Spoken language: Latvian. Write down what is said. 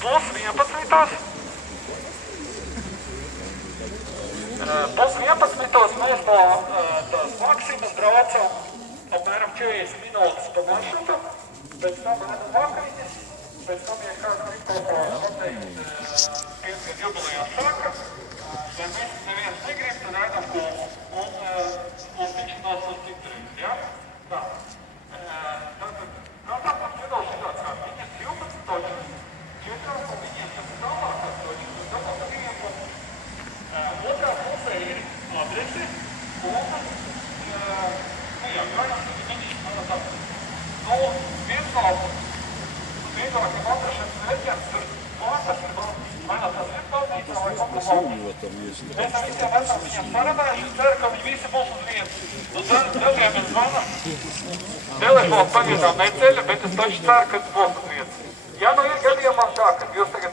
Plus 11. Plus 11. Mēs no tās Maksimas braucam apmēram 40 minūtes pa maršrutu, pēc tam ēdam vakariņas, pēc tam, ja kāds grib kaut ko pateikt 5 gadu jubilejā saka, ja mēs neviens negrib, tad ēdam kūmu un tikšanās uz citreiz, ja? Tā. Tātad mums piedalās šitās kā viņas 12 točas, 4 un viņiem tas ir tālākās točas, un domā par viņiem punktu. Otrā pusē ir adrese, un, jā, kāds viņi tā. Nu, viens no vieglākiem atrašanas reģions ir māsas, vai tas ir baznīca vai paklumā. Mēs ar visiem esam viņiem sarunājuši, ceru, ka viņi visi būs uz vietas. Nu, dažiem es zvanam. Telefonu pagaidām neceļa, bet es taču ceru, ka būs uz vietas. Ja nu ir gadījumā tā, ka jūs tagad